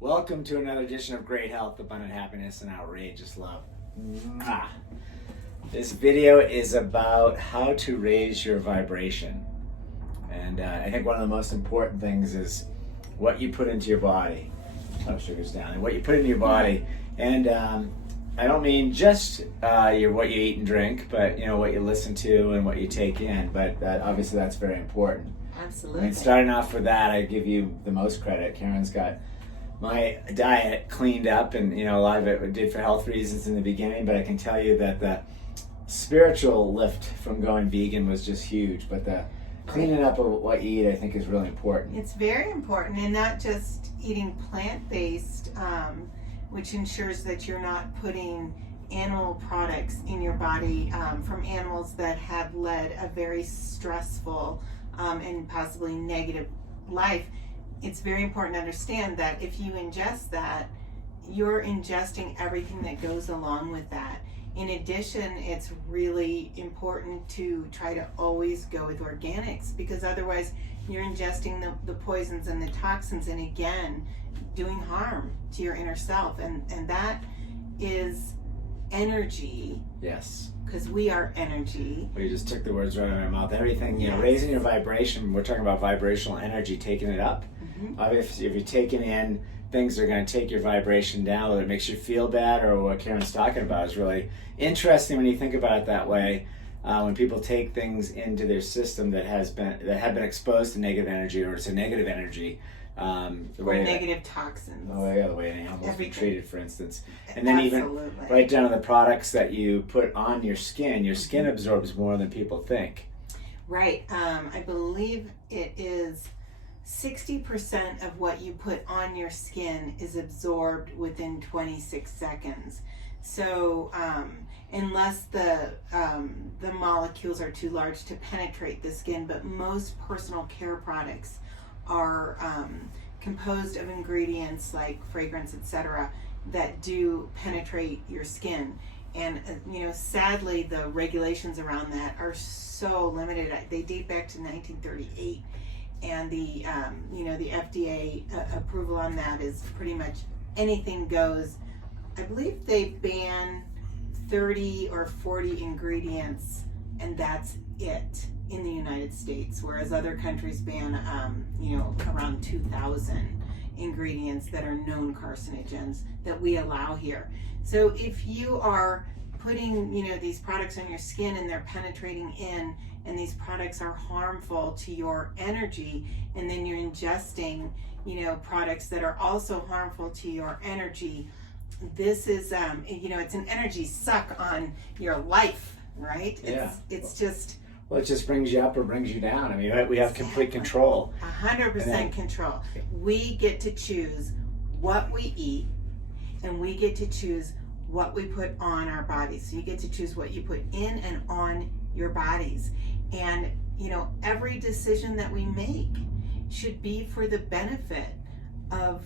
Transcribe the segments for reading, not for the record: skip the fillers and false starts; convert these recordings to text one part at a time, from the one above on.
Welcome to another edition of Great Health, Abundant Happiness, and Outrageous Love. Mwah. This video is about how to raise your vibration. And I think one of the most important things is what you put into your body. Oh, sugar's down. And what you put into your body. And I don't mean just what you eat and drink, but what you listen to and what you take in. But obviously that's very important. Absolutely. And starting off with that, I give you the most credit. Karen's got my diet cleaned up, and a lot of it we did for health reasons in the beginning, but I can tell you that the spiritual lift from going vegan was just huge. But the cleaning up of what you eat, I think, is really important. It's very important, and not just eating plant-based, which ensures that you're not putting animal products in your body from animals that have led a very stressful and possibly negative life. It's very important to understand that if you ingest that, you're ingesting everything that goes along with that. In addition, it's really important to try to always go with organics, because otherwise you're ingesting the poisons and the toxins, and again, doing harm to your inner self. And that is energy. Yes. Because we are energy. Well, you just took the words right out of my mouth. Everything, Yes. Raising your vibration, we're talking about vibrational energy, taking it up. Mm-hmm. If you're taking in things that are going to take your vibration down, whether it makes you feel bad or what Karen's talking about, is really interesting when you think about it that way. When people take things into their system that have been exposed to negative energy, or it's a negative energy, Or negative toxins. Oh yeah, the way an animal's been Everything. treated, for instance, and then Absolutely. even right down to the products that you put on your skin. Your skin absorbs more than people think. Right. I believe it is 60% of what you put on your skin is absorbed within 26 seconds. So unless the molecules are too large to penetrate the skin, but most personal care products are composed of ingredients like fragrance, etc., that do penetrate your skin. And sadly, the regulations around that are so limited. They date back to 1938, and the FDA approval on that is pretty much anything goes. I believe they ban 30 or 40 ingredients, and that's it in the United States, whereas other countries ban around 2,000 ingredients that are known carcinogens that we allow here. So if you are putting these products on your skin and they're penetrating in, and these products are harmful to your energy, and then you're ingesting products that are also harmful to your energy, this is it's an energy suck on your life, right? Yeah. It's just, Well, it just brings you up or brings you down. I mean, we have complete control. 100% control. We get to choose what we eat, and we get to choose what we put on our bodies. So you get to choose what you put in and on your bodies. And every decision that we make should be for the benefit of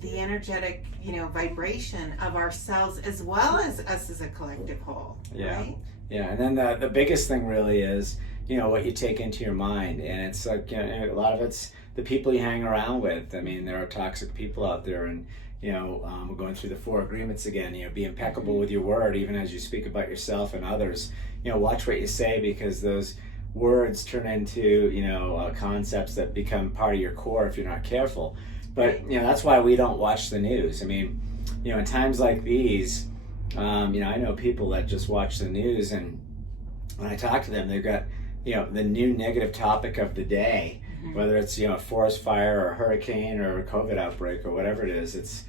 the energetic vibration of ourselves, as well as us as a collective whole. Yeah. Right? Yeah, and then the biggest thing really is what you take into your mind, and it's like a lot of it's the people you hang around with. I mean, there are toxic people out there, and we're going through the 4 agreements again. Be impeccable with your word, even as you speak about yourself and others. Watch what you say, because those words turn into concepts that become part of your core if you're not careful. But that's why we don't watch the news. I mean, in times like these, I know people that just watch the news, and when I talk to them, they've got the new negative topic of the day, whether it's a forest fire or a hurricane or a COVID outbreak or whatever it is. It's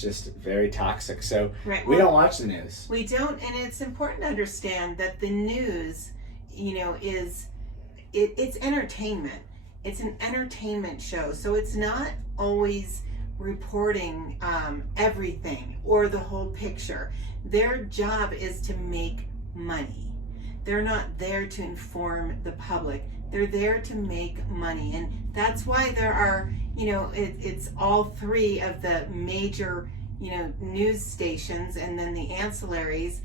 just very toxic. So Right. we don't watch the news. We don't, and it's important to understand that the news, it's entertainment. It's an entertainment show, so it's not always reporting everything or the whole picture. Their job is to make money. They're not there to inform the public. They're there to make money, and that's why there are, it's all 3 of the major, news stations, and then the ancillaries.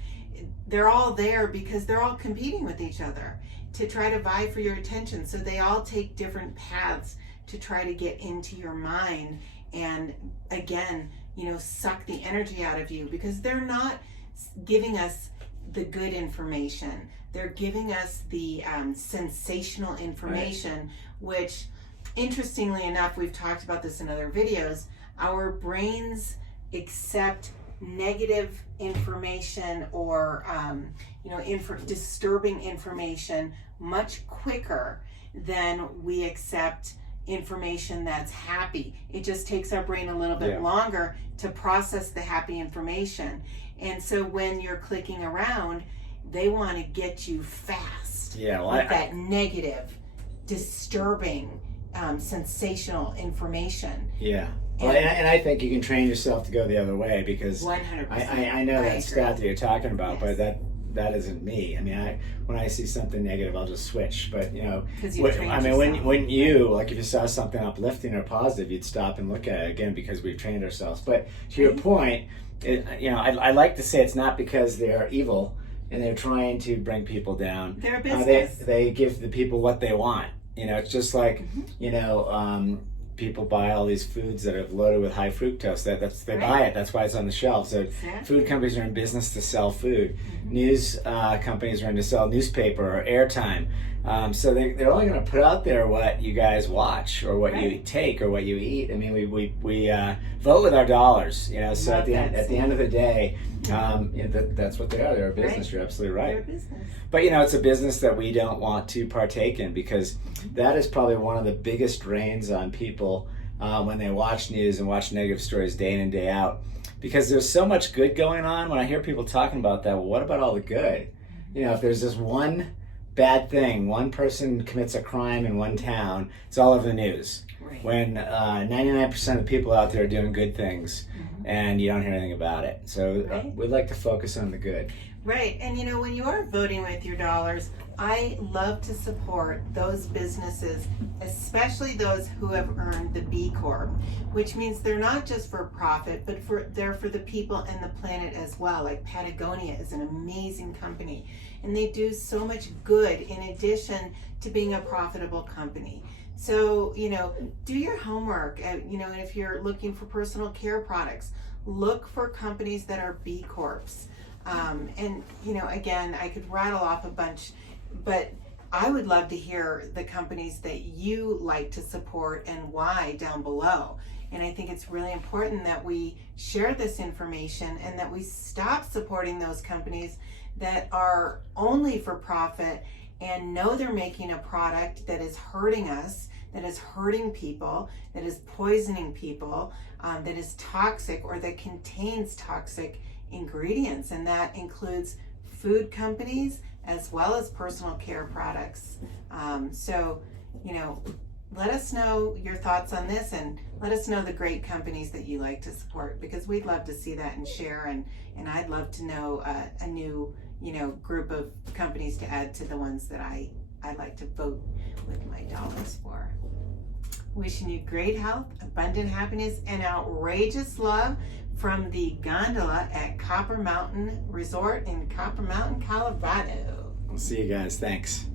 They're all there because they're all competing with each other to try to vie for your attention. So they all take different paths to try to get into your mind and again, suck the energy out of you, because they're not giving us the good information. They're giving us the sensational information, right. Which, interestingly enough, we've talked about this in other videos, our brains accept negative information or disturbing information much quicker than we accept information that's happy. It just takes our brain a little bit longer to process the happy information. And so when you're clicking around, they want to get you fast with that negative, disturbing, sensational information. Yeah. And I think you can train yourself to go the other way, because 100%. I know that stat that you're talking about, yes. but that isn't me. I mean, when I see something negative, I'll just switch. But when you, like, if you saw something uplifting or positive, you'd stop and look at it again, because we've trained ourselves. But to your point, I like to say it's not because they're evil and they're trying to bring people down. They're a business. They give the people what they want. It's just like, people buy all these foods that are loaded with high fructose. They buy it. That's why it's on the shelf. So food companies are in business to sell food. News companies are in to sell newspaper or airtime. So they're only going to put out there what you guys watch or what you take or what you eat. I mean, we vote with our dollars. So at the end of the day, that's what they are. They're a business. You're absolutely right. They're a business. But it's a business that we don't want to partake in, because that is probably one of the biggest drains on people when they watch news and watch negative stories day in and day out. Because there's so much good going on. When I hear people talking about that, well, what about all the good? If there's this one bad thing, one person commits a crime in one town, it's all over the news. Right. When 99% of the people out there are doing good things, and you don't hear anything about it. So we'd like to focus on the good. Right. And when you are voting with your dollars, I love to support those businesses, especially those who have earned the B Corp, which means they're not just for profit, but they're for the people and the planet as well. Like Patagonia is an amazing company, and they do so much good in addition to being a profitable company. So, do your homework, and if you're looking for personal care products, look for companies that are B Corps. And again, I could rattle off a bunch, but I would love to hear the companies that you like to support and why down below. And I think it's really important that we share this information and that we stop supporting those companies that are only for profit and know they're making a product that is hurting us, that is hurting people, that is poisoning people, that is toxic or that contains toxic ingredients. And that includes food companies as well as personal care products. So, let us know your thoughts on this, and let us know the great companies that you like to support, because we'd love to see that and share. And I'd love to know a new, group of companies to add to the ones that I like to vote with my dollars for. Wishing you great health, abundant happiness, and outrageous love from the gondola at Copper Mountain Resort in Copper Mountain, Colorado. We'll see you guys. Thanks.